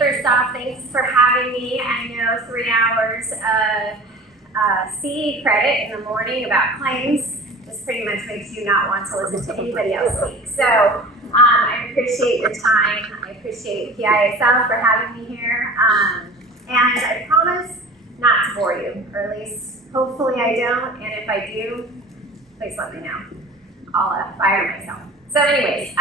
first off, thanks for having me. I know 3 hours of CE credit in the morning about claims just pretty much makes you not want to listen to anybody else speak. So I appreciate your time. I appreciate PIA South for having me here. And I promise not to bore you, or at least hopefully I don't. And if I do, please let me know. I'll fire myself. So anyways,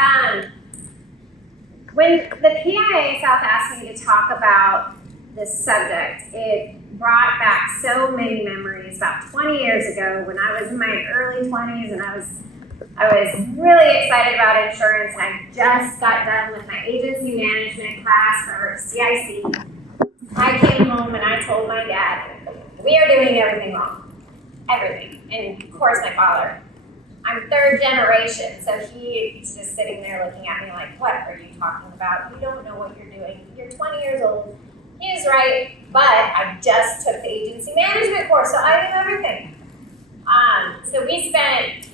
when the PIA South asked me to talk about this subject, it brought back so many memories about 20 years ago when I was in my early 20s and I was really excited about insurance, and I just got done with my agency management class for CIC. I came home and I told my dad, we are doing everything wrong. Everything. And of course my father. I'm third generation, so he's just sitting there looking at me like, what are you talking about? You don't know what you're doing. You're 20 years old. He is right, but I just took the agency management course, so I knew everything. So we spent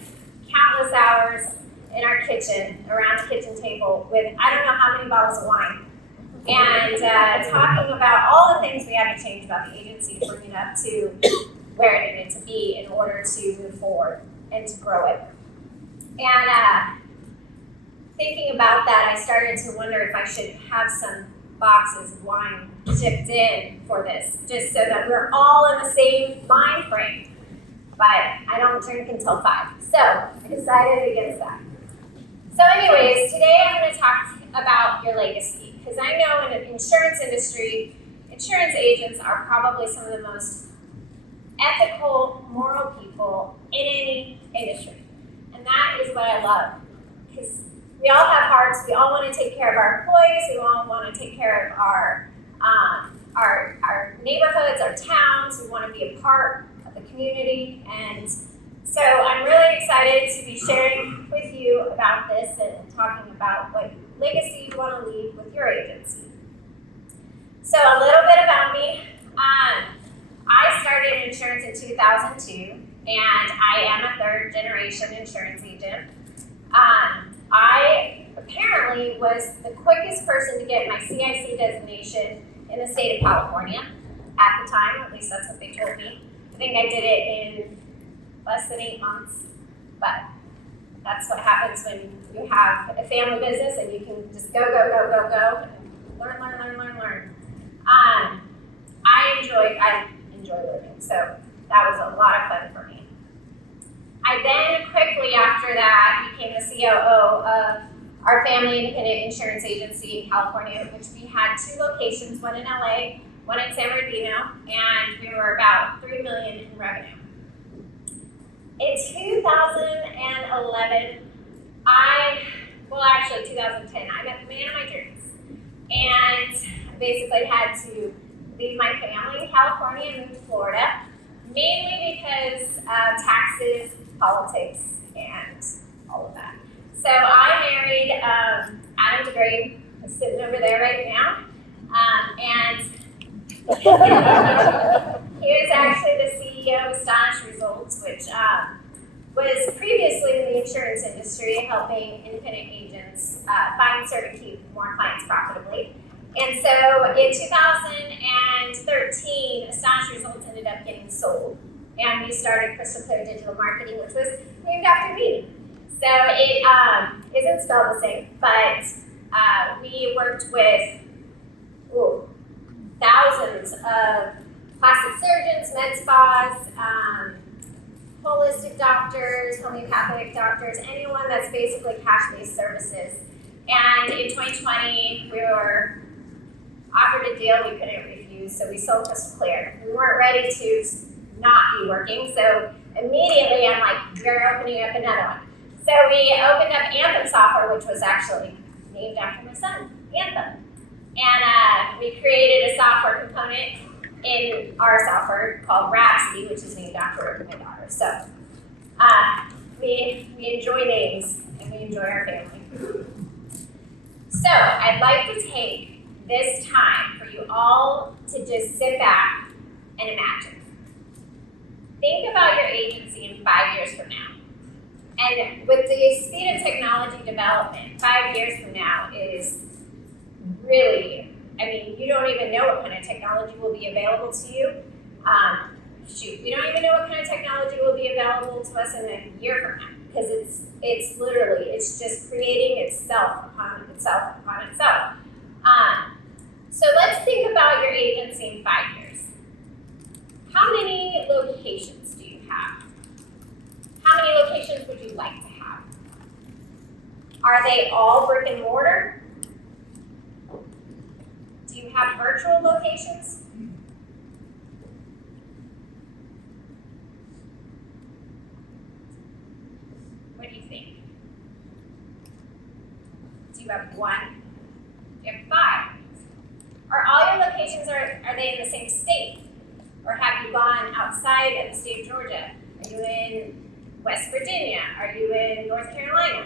countless hours in our kitchen, around the kitchen table, with I don't know how many bottles of wine, and talking about all the things we had to change about the agency to bring it up to where it needed to be in order to move forward and to grow it. And thinking about that, I started to wonder if I should have some boxes of wine shipped in for this, just so that we're all in the same mind frame. But I don't drink until 5, so I decided against that. So anyways, today I'm going to talk about your legacy, because I know in the insurance industry, insurance agents are probably some of the most ethical, moral people in any industry. And that is what I love, because we all have hearts, we all want to take care of our employees, we all want to take care of our neighborhoods, our towns, we want to be a part of the community. And so I'm really excited to be sharing with you about this and talking about what legacy you want to leave with your agency. So a little bit about me. I started in insurance in 2002, and I am a third generation insurance agent. I apparently was the quickest person to get my CIC designation in the state of California at the time, at least that's what they told me. I think I did it in less than 8 months, but that's what happens when you have a family business and you can just go, and learn. I enjoy learning, so that was a lot of fun for me. I then quickly after that became the COO of our family independent insurance agency in California, which we had 2 locations, one in LA, one in San Bernardino, and we were about $3 million in revenue. In 2011, 2010, I met the man of my dreams, and basically had to leave my family in California and move to Florida, mainly because of taxes, politics, and all of that. So I married Adam DeGraide, who's sitting over there right now, and he was actually the CEO of Astonish Results, which was previously in the insurance industry, helping independent agents find, serve, and keep more clients profitably. And so in 2013, Astonish Results ended up getting sold. And we started Krystle Digital Marketing, which was named after me. So it isn't spelled the same, but we worked with thousands of plastic surgeons, med spas, holistic doctors, homeopathic doctors, anyone that's basically cash-based services. And in 2020, we were offered a deal we couldn't refuse, so we sold Krystle Clear. We weren't ready to not be working, so immediately I'm like, we're opening up another one. So we opened up Anthem Software, which was actually named after my son, Anthem. And we created a software component in our software called Rhapsody, which is named after my daughter. So we enjoy names and we enjoy our family. So I'd like to take this time for you all to just sit back and imagine. Think about your agency in 5 years from now. And with the speed of technology development, 5 years from now is really I mean, you don't even know what kind of technology will be available to you. We don't even know what kind of technology will be available to us in a year from now, because it's literally, it's just creating itself upon itself upon itself. So let's think about your agency in 5 years. How many locations do you have? How many locations would you like to have? Are they all brick and mortar? Do you have virtual locations? What do you think? Do you have 1? Do you have 5? Are all your locations, are they in the same state? Or have you gone outside of the state of Georgia? Are you in West Virginia? Are you in North Carolina?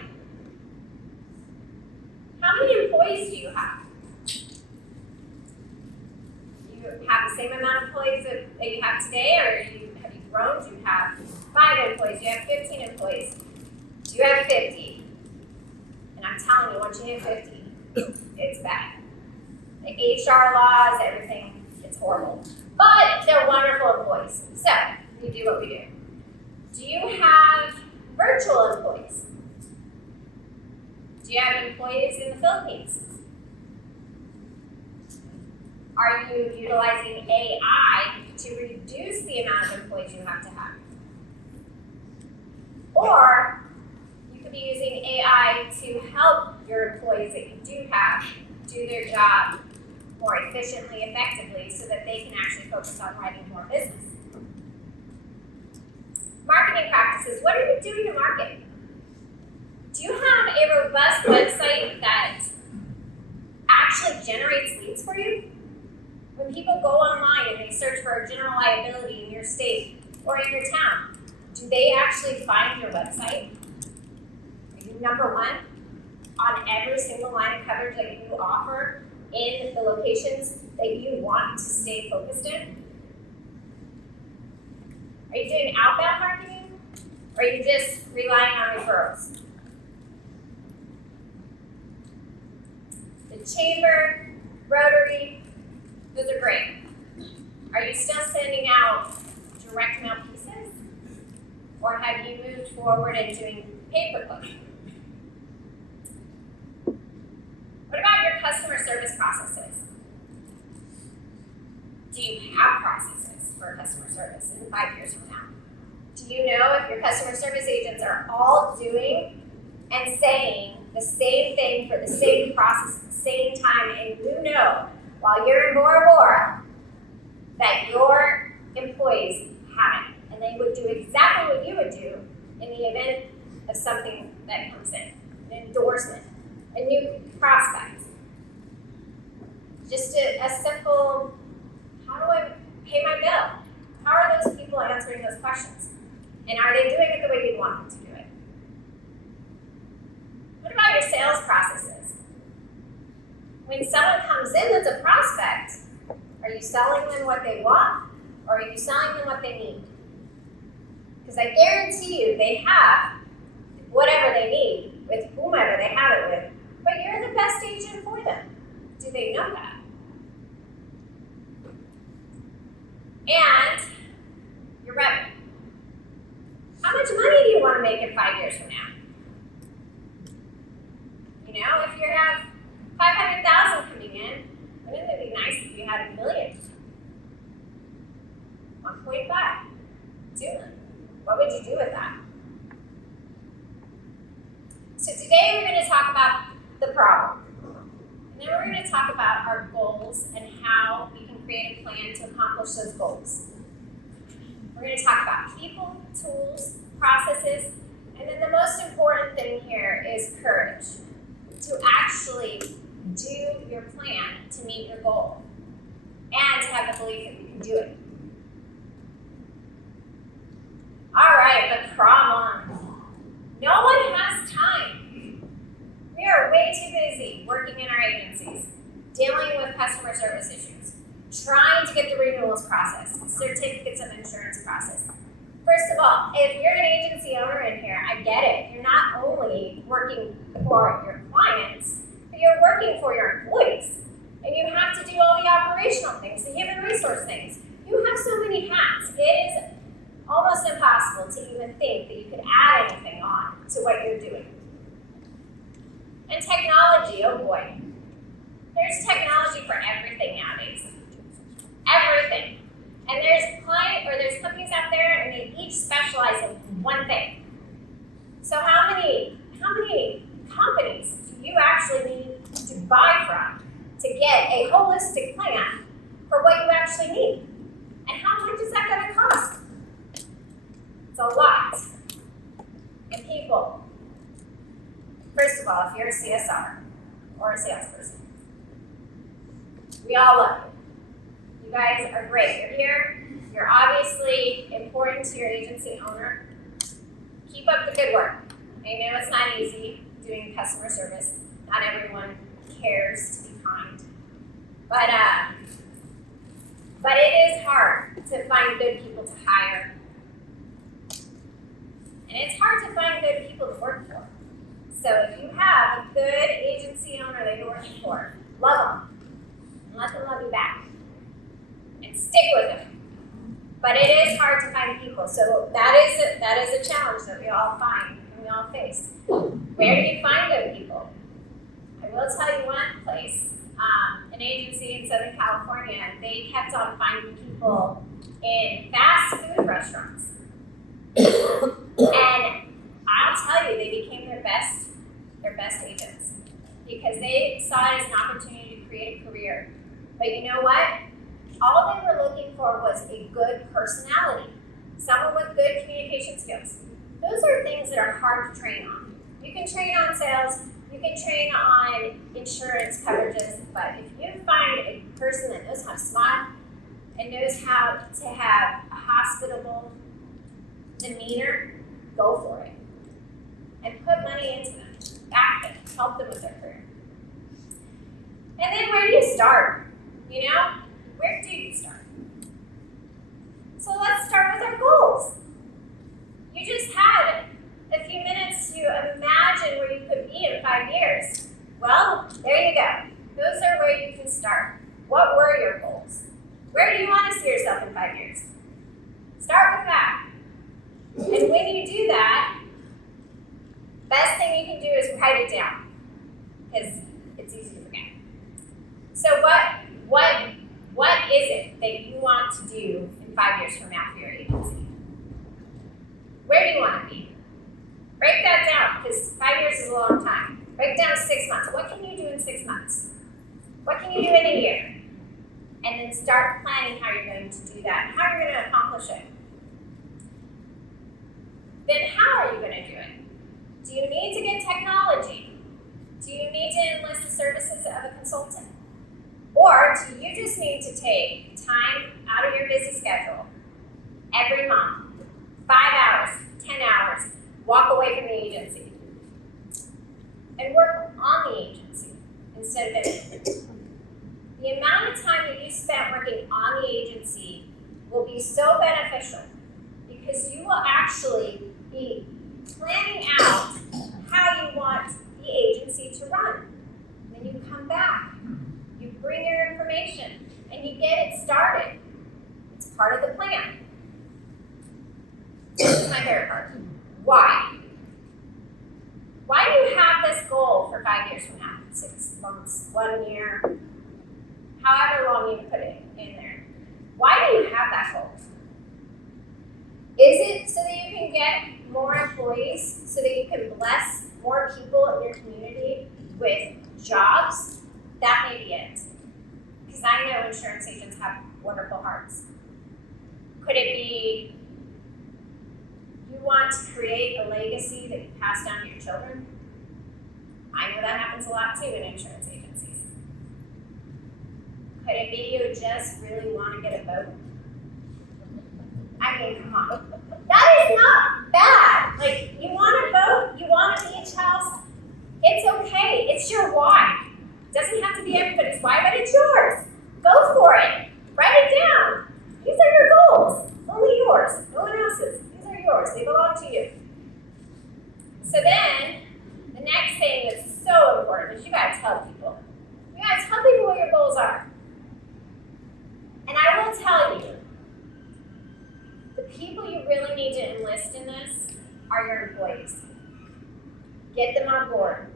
How many employees do you have? You have the same amount of employees that you have today, or have you grown? Do you have 5 employees? Do you have 15 employees? Do you have 50? And I'm telling you, once you hit 50, it's bad. The HR laws, everything, it's horrible. But they're wonderful employees. So we do what we do. Do you have virtual employees? Do you have employees in the Philippines? Are you utilizing AI to reduce the amount of employees you have to have? Or you could be using AI to help your employees that you do have do their job more efficiently, effectively, so that they can actually focus on writing more business. Marketing practices. What are you doing to market? Do you have a robust website that actually generates leads for you? When people go online and they search for a general liability in your state or in your town, do they actually find your website? Are you number 1 on every single line of coverage that you offer in the locations that you want to stay focused in? Are you doing outbound marketing? Or are you just relying on referrals? The Chamber, Rotary, those are great. Are you still sending out direct mail pieces? Or have you moved forward and doing pay-per-click? What about your customer service processes? Do you have processes for customer service in 5 years from now? Do you know if your customer service agents are all doing and saying the same thing for the same process at the same time, and you know while you're in Bora Bora that your employees haven't, and they would do exactly what you would do in the event of something that comes in, an endorsement, a new prospect. Just a simple, how do I pay my bill? How are those people answering those questions? And are they doing it the way you want them to do it? What about your sales processes? When someone comes in that's a prospect, are you selling them what they want, or are you selling them what they need? Because I guarantee you they have whatever they need with whomever they have it with, but you're the best agent for them. Do they know that? And your revenue. How much money do you want to make in 5 years from now? You know, if you have 500,000 coming in, wouldn't it be nice if you had $1 million? 1.5, 2 million. What would you do with that? So today we're going to talk about the problem. And then we're going to talk about our goals and how we can create a plan to accomplish those goals. We're going to talk about people, tools, processes, and then the most important thing here is courage. To actually do your plan to meet your goal and to have the belief that you can do it. All right, the problem. No one has time. We are way too busy working in our agencies, dealing with customer service issues, trying to get the renewals process, certificates of insurance process. First of all, if you're an agency owner in here, I get it. You're not only working for your clients, but you're working for your employees. And you have to do all the operational things, the human resource things. You have so many hats. It is almost impossible to even think that you could add anything on to what you're doing. And technology, oh boy. There's technology for everything nowadays. Everything. And there's companies out there and they each specialize in one thing. So how many companies do you actually need to buy from to get a holistic plan for what you actually need? And how much is that going to cost? It's a lot. And people, first of all, if you're a CSR or a salesperson, we all love you. You guys are great. You're here. You're obviously important to your agency owner. Keep up the good work. I know it's not easy doing customer service. Not everyone cares to be kind. But it is hard to find good people to hire. And it's hard to find good people to work for. So if you have a good agency owner that you're working for, love them. And let them love you back. And stick with them. But it is hard to find people. So that is a challenge that we all find and we all face. Where do you find good people? I will tell you one place, an agency in Southern California, they kept on finding people in fast food restaurants. And I'll tell you, they became their best agents because they saw it as an opportunity to create a career. But you know what? All they were looking for was a good personality, someone with good communication skills. Those are things that are hard to train on. You can train on sales, you can train on insurance coverages, but if you find a person that knows how to smile and knows how to have a hospitable demeanor, go for it. And put money into them, back them, help them with their career. And then where do you start? You know, where do you start? So let's start with our goals. You just had a few minutes to imagine where you could be in 5 years. Well, there you go. Those are where you can start. What were your goals? Where do you want to see yourself in 5 years? Start with that. And when you do that, best thing you can do is write it down, because it's easy to forget. So what is it that you want to do in 5 years from now for your agency? Where do you want to be? Break that down, because 5 years is a long time. Break it down to 6 months. What can you do in 6 months? What can you do in a year? And then start planning how you're going to do that, how you're going to accomplish it. Then how are you going to do it? Do you need to get technology? Do you need to enlist the services of a consultant? Or do you just need to take time out of your busy schedule every month, 5 hours, 10 hours, walk away from the agency, and work on the agency instead of it? The amount of time that you spent working on the agency will be so beneficial because you will actually be planning out how you want the agency to run. Then you come back, you bring your information, and you get it started. It's part of the plan. This is my favorite part. Why? Why do you have this goal for 5 years from now? 6 months, 1 year, however long you put it in there. Why do you have that goal? Is it so that you can get more employees, so that you can bless more people in your community with jobs? That may be it. Because I know insurance agents have wonderful hearts. Could it be you want to create a legacy that you pass down to your children? I know that happens a lot too in insurance agencies. Could it be you just really want to get a boat? I mean, come on. That is not bad. Like, you want a boat, you want a beach house, it's okay. It's your why. It doesn't have to be everybody's why, but it's yours. Go for it. Write it down. These are your goals. Only yours. No one else's. These are yours. They belong to you. So then, the next thing that's so important is you gotta tell people. You gotta tell people what your goals goals are. And I will tell you, the people you really need to enlist in this are your employees. Get them on board.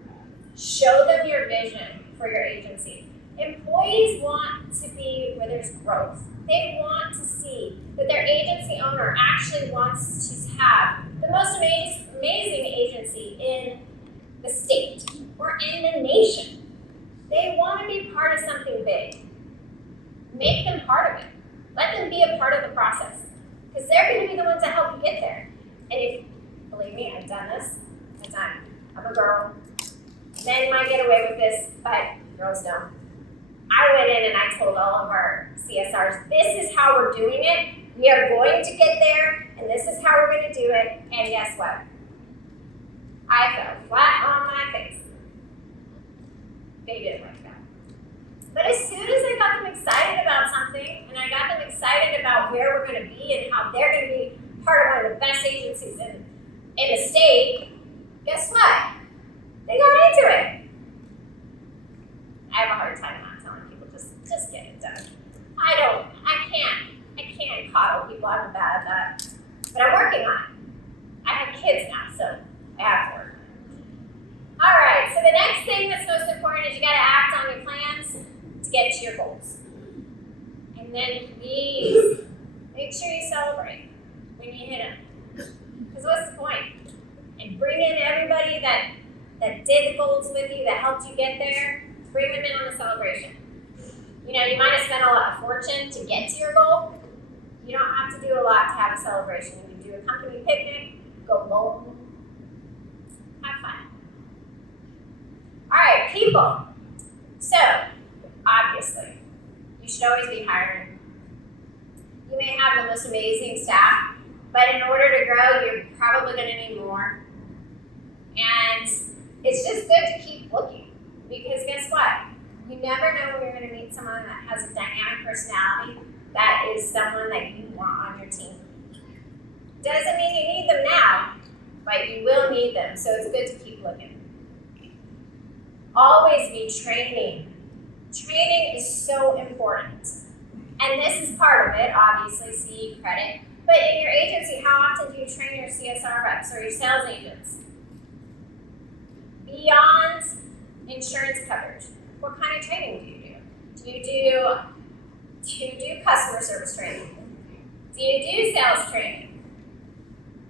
Show them your vision for your agency. Employees want to be where there's growth. They want to see that their agency owner actually wants to have the most amazing agency in the state or in the nation. They want to be part of something big. Make them part of it. Let them be a part of the process. Because they're going to be the ones that help you get there. And if, believe me, I've done this. I'm a girl. Men might get away with this, but girls don't. I went in and I told all of our CSRs, this is how we're doing it. We are going to get there, and this is how we're going to do it. And guess what? I fell flat on my face. They didn't like that. But as soon as I got them excited about something, and I got them excited about where we're going to be and how they're going to be part of one of the best agencies in the state, guess what? They got into it. I have a hard time not telling people just get it done. I can't coddle people. I'm bad at that. But I'm working on it. I have kids now, so I have to work on it. All right, so the next thing that's most important is you gotta act on your plans to get to your goals. And then please, make sure you celebrate when you hit them. Because what's the point? And bring in everybody that did the goals with you, that helped you get there, bring them in on the celebration. You know, you might have spent a fortune to get to your goal. You don't have to do a lot to have a celebration. You can do a company picnic, go bowling, have fun. All right, people. So, obviously, you should always be hiring. You may have the most amazing staff, but in order to grow, you're probably going to need more. And it's just good to keep looking, because guess what? You never know when you're going to meet someone that has a dynamic personality that is someone that you want on your team. Doesn't mean you need them now, but you will need them, so it's good to keep looking. Always be training. Training is so important. And this is part of it, obviously, CE credit. But in your agency, how often do you train your CSR reps or your sales agents? Beyond insurance coverage, what kind of training do you do? Do you do customer service training? Do you do sales training?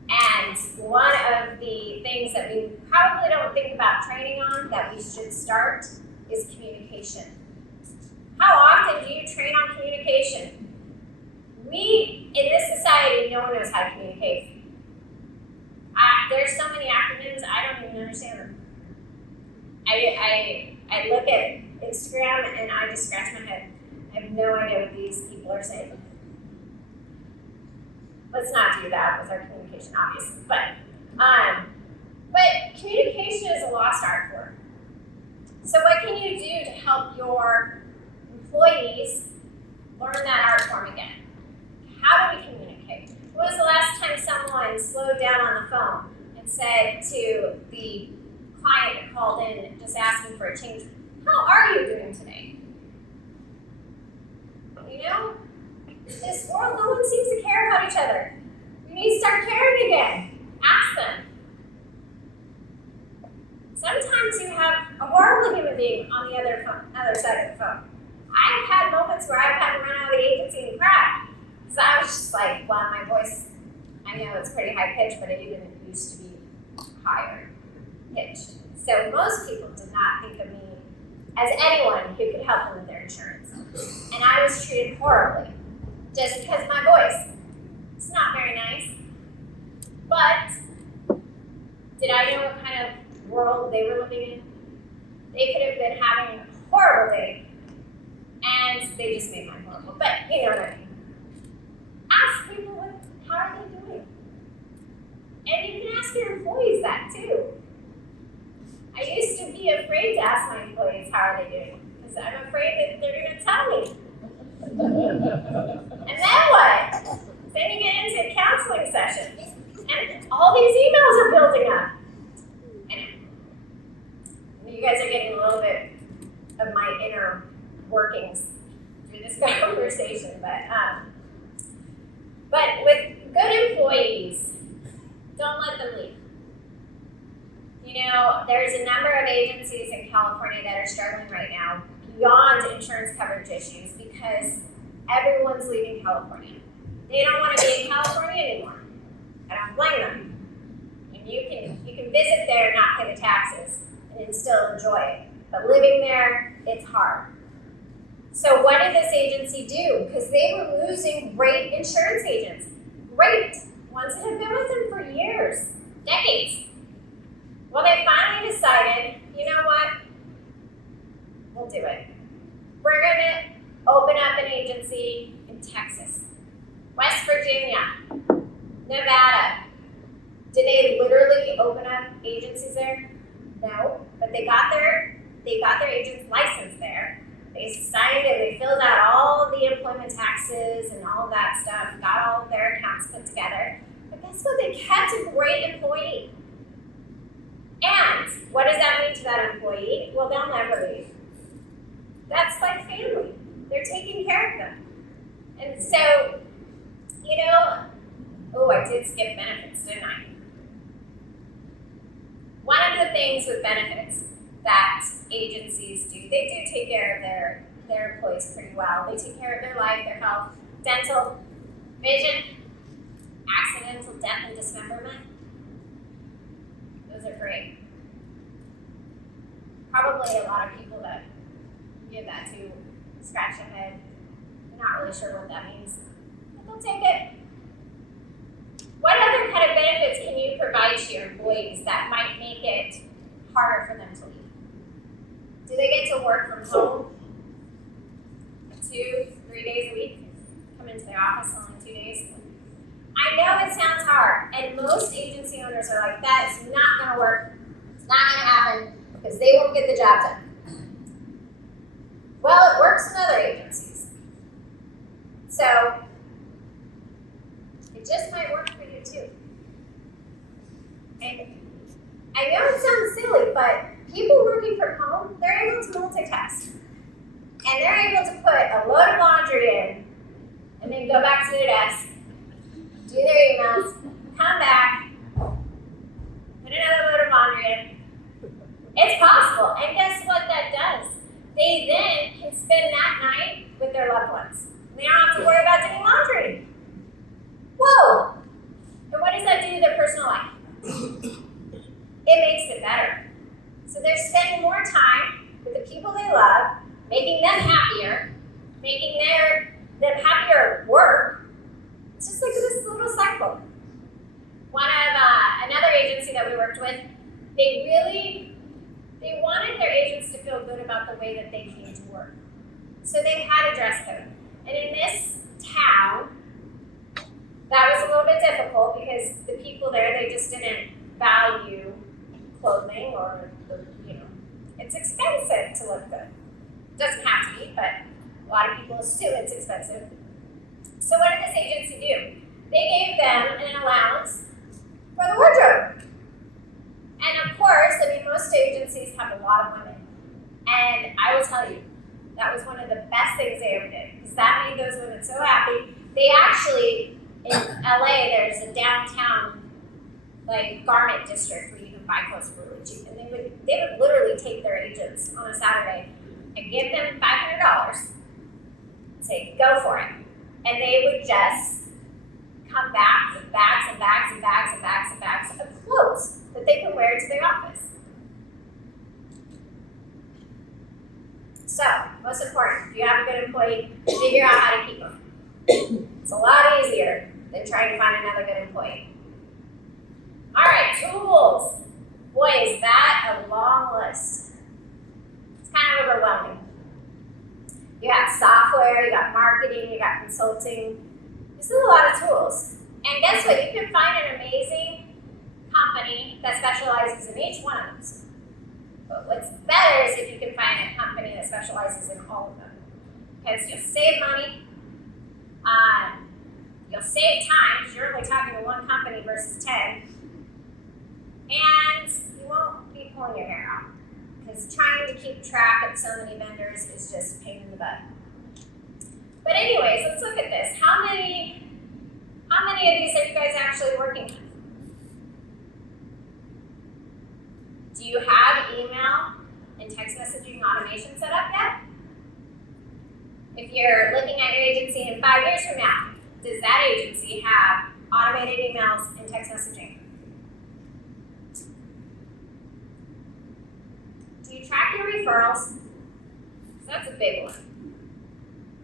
And one of the things that we probably don't think about training on that we should start is communication. How often do you train on communication? In this society, no one knows how to communicate. There's so many acronyms, I don't even understand them. I look at Instagram and I just scratch my head. I have no idea what these people are saying. Let's not do that with our communication, obviously. But communication is a lost art form. So what can you do to help your employees learn that art form again? How do we communicate? When was the last time someone slowed down on the phone and said to the client that called in just asking for a change, how are you doing today? You know, this world, no one seems to care about each other. We need to start caring again. Ask them. Sometimes you have a horrible human being on the other side of the phone. I've had moments where I've had to run out of the agency and cry. Because I was just like, wow, my voice, I know it's pretty high pitched, but it didn't used to be higher pitched. So most people did not think of me as anyone who could help them with their insurance. And I was treated horribly just because of my voice. It's not very nice. But did I know what kind of world they were living in? They could have been having a horrible day, and they just made mine horrible. But you know what I mean. Ask people, how are they doing? And you can ask your employees that too. I used to be afraid to ask my employees, how are they doing? Because I'm afraid that they're going to tell me. And then what? Then you get into a counseling session, and all these emails are building up. And you guys are getting a little bit of my inner workings through this conversation, but with good employees, don't let them leave. You know, there's a number of agencies in California that are struggling right now beyond insurance coverage issues because everyone's leaving California. They don't want to be in California anymore. I don't blame them. And you can visit there and not pay the taxes and still enjoy it. But living there, it's hard. So what did this agency do? Because they were losing great insurance agents. Great. Ones that have been with them for years, decades. Well, they finally decided, you know what? We'll do it. We're going to open up an agency in Texas, West Virginia, Nevada. Did they literally open up agencies there? No, but they got their agent's license there. They signed it, they filled out all of the employment taxes and all of that stuff, got all of their accounts put together. But guess what? They kept a great employee. And what does that mean to that employee? Well, they'll never leave. That's like family. They're taking care of them. And so, you know, oh, I did skip benefits, didn't I? One of the things with benefits that agencies do, they do take care of their employees pretty well. They take care of their life, their health, dental, vision, accidental death and dismemberment. Those are great. Probably a lot of people that give that to scratch their head. I'm not really sure what that means, but they'll take it. What other kind of benefits can you provide to your employees that might make it harder for them to leave? Do they get to work from home 2-3 days a week? Come into their office only 2 days? I know it sounds hard, and most agency owners are like, that is not going to work. It's not going to happen because they won't get the job done. Well, it works in other agencies. So, it just might work for you too. And I know it sounds silly, but people working from home, they're able to multitask. And they're able to put a load of laundry in, and then go back to their desk, do their emails, come back, put another load of laundry in. It's possible. And guess what that does? They then can spend that night with their loved ones. They don't have to worry about doing laundry. Whoa! And what does that do to their personal life? It makes it better. So they're spending more time with the people they love, making them happier, making them happier at work. It's just like this little cycle. Another agency that we worked with, they wanted their agents to feel good about the way that they came to work. So they had a dress code. And in this town, that was a little bit difficult because the people there, they just didn't value clothing or, it's expensive to look good. It doesn't have to be, but a lot of people assume it's expensive. So what did this agency do? They gave them an allowance for the wardrobe. And of course, most agencies have a lot of women. And I will tell you, that was one of the best things they ever did because that made those women so happy. They actually, in LA, there's a downtown garment district where you can buy clothes for really cheap. And they would literally take their agents on a Saturday and give them $500 and say, go for it. And they would just come back with bags and bags and bags and bags and bags of clothes that they could wear to their office. So, most important, if you have a good employee, figure out how to keep them. It's a lot easier than trying to find another good employee. All right, tools. Boy, is that a long list. It's kind of overwhelming. You got software, you got marketing, you got consulting. This is a lot of tools. And guess what? You can find an amazing company that specializes in each one of those. But what's better is if you can find a company that specializes in all of them. Because you'll save money, you'll save time, because you're only talking to one company versus 10, and you won't be pulling your hair out. Because trying to keep track of so many vendors is just a pain in the butt. But anyways, let's look at this. How many of these are you guys actually working on? Do you have email and text messaging automation set up yet? If you're looking at your agency in 5 years from now, does that agency have automated emails and text messaging? Do you track your referrals? So that's a big one,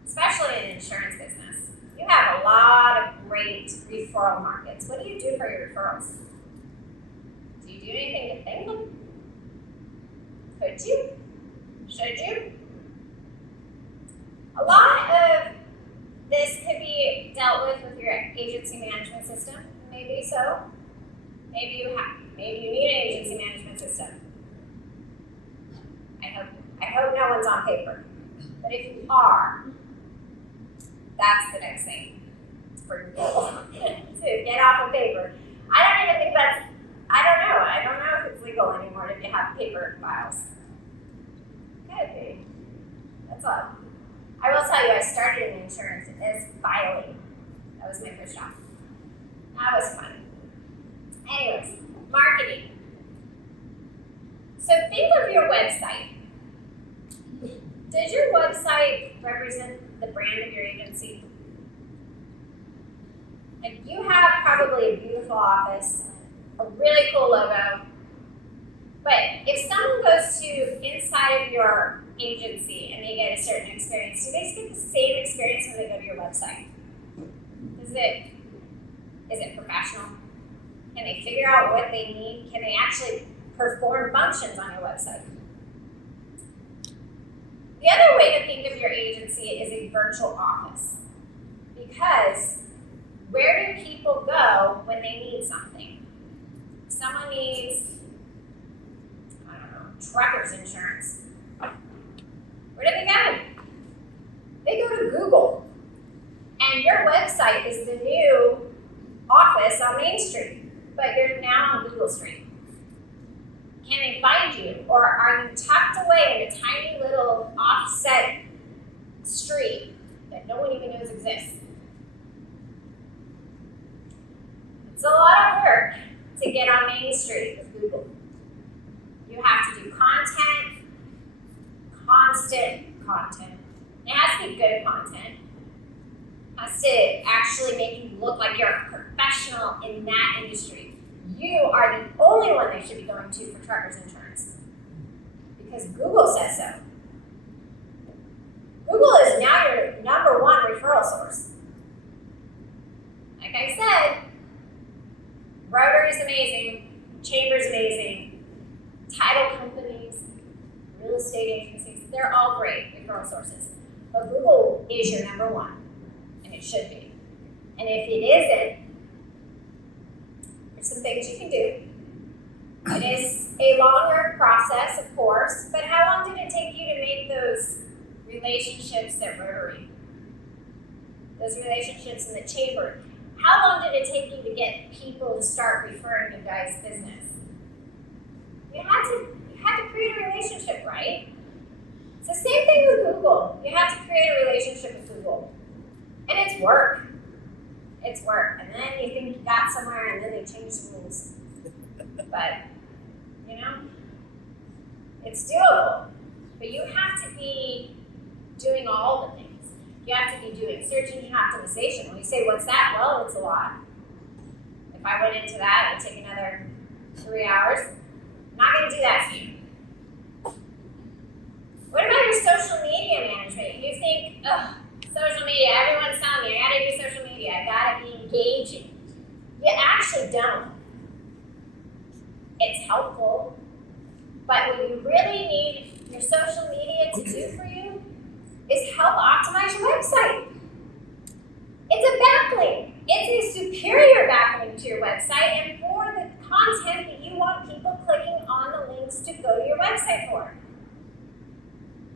especially in insurance business. You have a lot of great referral markets. What do you do for your referrals? Do you do anything to thank them? Could you? Should you? A lot of this could be dealt with your agency management system. Maybe so. Maybe you need an agency management system. I hope no one's on paper. But if you are, that's the next thing to get off of paper. I don't know if it's legal anymore if you have paper files. Could be. That's all. I will tell you, I started in insurance as filing. That was my first job. That was fun. Anyways, marketing. So think of your website. Does your website represent the brand of your agency? Like, you have probably a beautiful office, a really cool logo, but if someone goes to inside of your agency and they get a certain experience, do they get the same experience when they go to your website? Is it professional? Can they figure out what they need? Can they actually perform functions on your website? The other way to think of your agency is a virtual office, because where do people go when they need something? If someone needs, trucker's insurance. Where do they go? They go to Google. And your website is the new office on Main Street, but you're now on Google Street. Can they find you? Or are you tucked away in a tiny little offset street that no one even knows exists? It's a lot of work to get on Main Street with Google. You have to do content, constant content. It has to be good content. It has to actually make you look like you're a professional in that industry. You are the only one they should be going to for truckers insurance, because Google says so. Google is now your #1 referral source. Like I said, Rotary's amazing, Chamber's amazing, title companies, real estate agencies, they're all great referral sources. But Google is your #1, and it should be. And if it isn't, there's some things you can do. It is a longer process, of course, but how long did it take you to make those relationships at Rotary? Those relationships in the Chamber? How long did it take you to get people to start referring you guys' business? You had to create a relationship, right? It's the same thing with Google. You have to create a relationship with Google. And it's work. It's work. And then you think you got somewhere and then they change the rules. But, it's doable. But you have to be doing all the things. You have to be doing search engine optimization. When you say, what's that? Well, it's a lot. If I went into that, it would take another 3 hours. I'm not going to do that to you. What about your social media management? You think, social media, everyone's telling me I gotta do social media, I gotta be engaging. You actually don't. It's helpful, but what you really need your social media to do for you is help optimize your website. It's a backlink. It's a superior backlink to your website and for the content that you want people clicking on the links to go to your website for.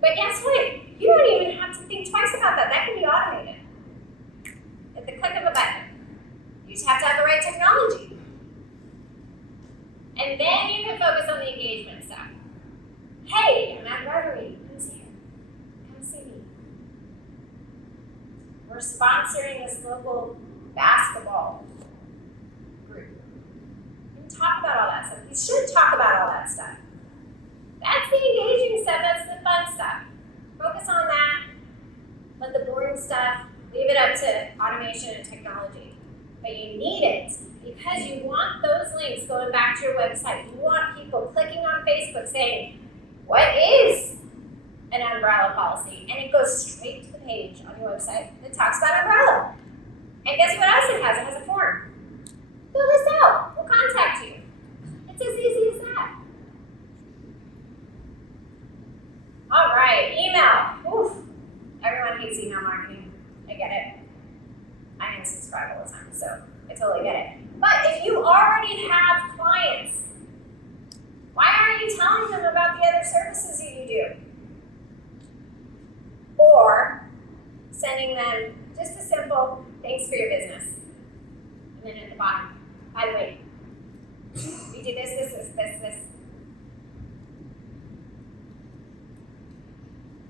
But guess what? You don't even have to think twice about that. That can be automated at the click of a button. You just have to have the right technology. And then you can focus on the engagement stuff. Hey, I'm at Rotary. Who's here? Come see me. We're sponsoring this local basketball group. You can talk about all that stuff. You should talk about all that stuff. That's the engaging stuff, that's the fun stuff. Focus on that. Let the boring stuff, leave it up to automation and technology. But you need it because you want those links going back to your website. You want people clicking on Facebook saying, what is an umbrella policy? And it goes straight to the page on your website that talks about umbrella. And guess what else it has? It has a form. Fill this out. We'll contact you. It's as easy as that. All right, email. Oof. Everyone hates email marketing. I get it. I unsubscribe all the time, so I totally get it. But if you already have clients, why aren't you telling them about the other services that you do? Or sending them just a simple thanks for your business. And then at the bottom, by the way, we do this.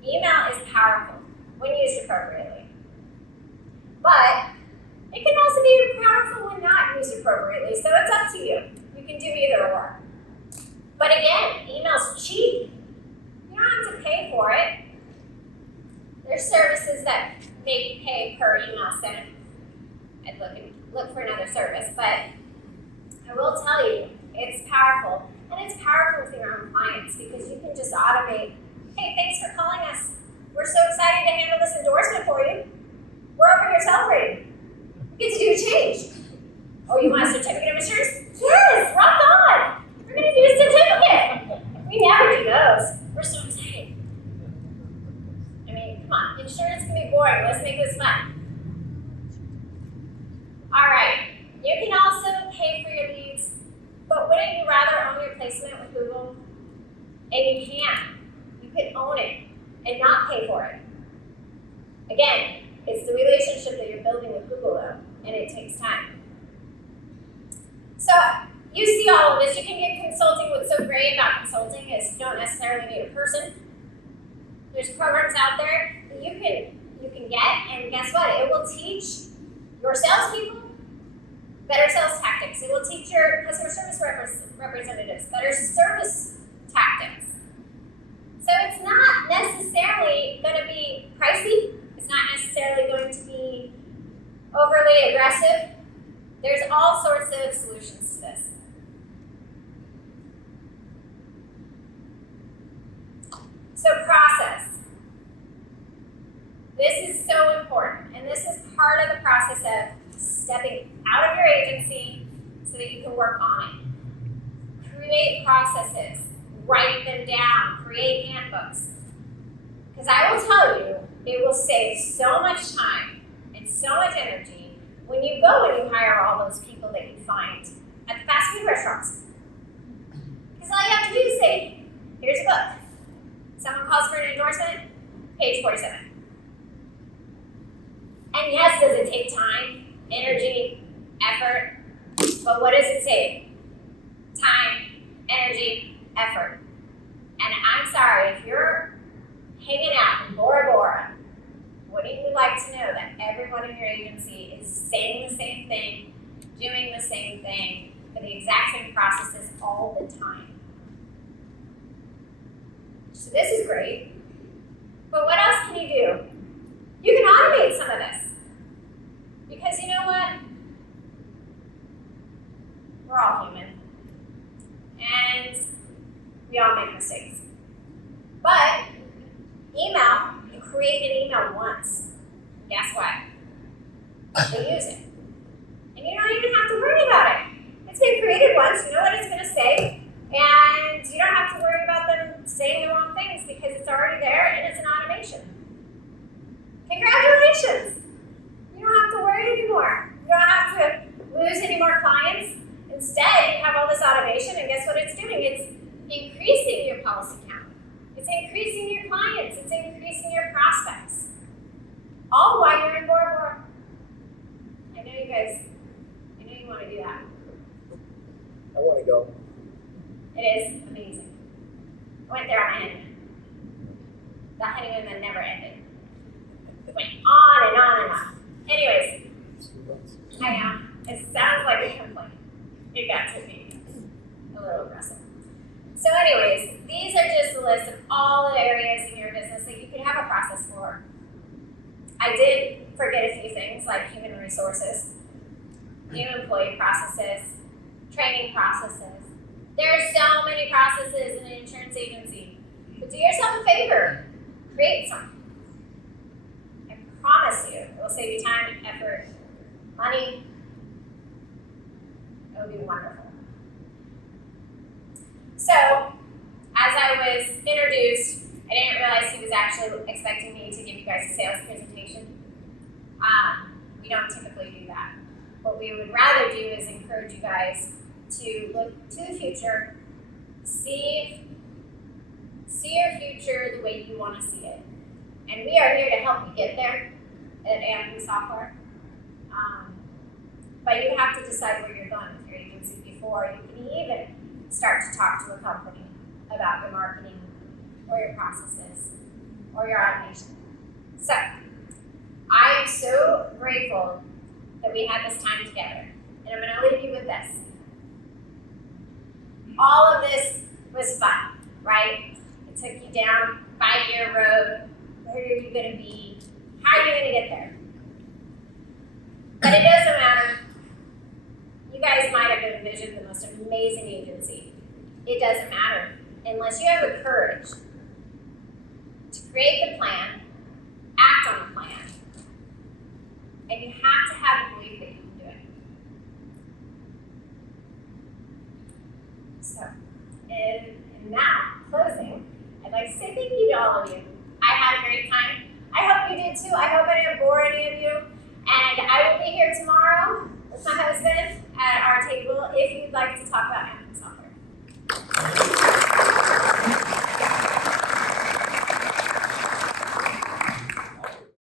Email is powerful when used appropriately. But it can also be powerful when not used appropriately, so it's up to you. You can do either or. But again, email's cheap. You don't have to pay for it. There's services that make you pay per email sent. I'd look for another service, but I will tell you, it's powerful. And it's powerful with your own clients because you can just automate, hey, thanks for calling us. We're so excited to handle this endorsement for you. We're over here celebrating. We get to do a change. Oh, you want a certificate of insurance? Yes, rock on. We're going to do a certificate. We never do those. We're so excited. I mean, come on. Insurance can be boring. Let's make this fun. All right. You can also pay for your leads, but wouldn't you rather own your placement with Google? And you can. You can own it and not pay for it. Again, it's the relationship that you're building with Google, though, and it takes time. So you see all of this. You can get consulting. What's so great about consulting is you don't necessarily need a person. There's programs out there that you can get, and guess what? It will teach your salespeople better sales tactics. It will teach your customer service representatives better service tactics. So it's not necessarily going to be pricey. It's not necessarily going to be overly aggressive. There's all sorts of solutions to this. So process. This is so important, and this is part of the process of stepping out of your agency so that you can work on it. Create processes. Write them down. Create handbooks. Because I will tell you, it will save so much time and so much energy when you go and you hire all those people that you find at the fast food restaurants. Because all you have to do is say, here's a book. Someone calls for an endorsement, page 47. And yes, does it take time, energy, effort, but what does it save? Time, energy, effort. And I'm sorry, if you're hanging out in Bora Bora, wouldn't you like to know that everyone in your agency is saying the same thing, doing the same thing, for the exact same processes all the time? So this is great, but what else can you do? You can automate some of this. Because you know what? We're all human. And we all make mistakes. But email, you create an email once. Guess what? They use it. And you don't even have to worry about it. It's been created once, you know what it's going to say, and you don't have to worry about them saying the wrong things because it's already there and it's an automation. Congratulations! You don't have to worry anymore. You don't have to lose any more clients. Instead, you have all this automation, and guess what it's doing? It's increasing your policy count. It's increasing your clients. It's increasing your prospects. All while you're in Bora Bora. I know you want to do that. I want to go. It is amazing. I went there on my honeymoon. The honeymoon that never ended. It went on and on and on. for. I did forget a few things like human resources, new employee processes, training processes. There are so many processes in an insurance agency. But do yourself a favor, create some. I promise you, it will save you time, effort, money. It will be wonderful. So, as I was introduced, I didn't realize he was actually expecting me to give you guys a sales presentation. We don't typically do that. What we would rather do is encourage you guys to look to the future, see your future the way you want to see it. And we are here to help you get there at Anthem Software. But you have to decide where you're going with your agency before you can even start to talk to a company about your marketing or your processes or your automation. So, I am so grateful that we had this time together. And I'm going to leave you with this. All of this was fun, right? It took you down 5-year road. Where are you going to be? How are you going to get there? But it doesn't matter. You guys might have envisioned the most amazing agency. It doesn't matter unless you have the courage to create the plan, act on the plan, and you have to have a belief that you can do it. So, and now, closing, I'd like to say thank you to all of you. I had a great time. I hope you did too. I hope I didn't bore any of you. And I will be here tomorrow with my husband at our table if you'd like to talk about Amazon.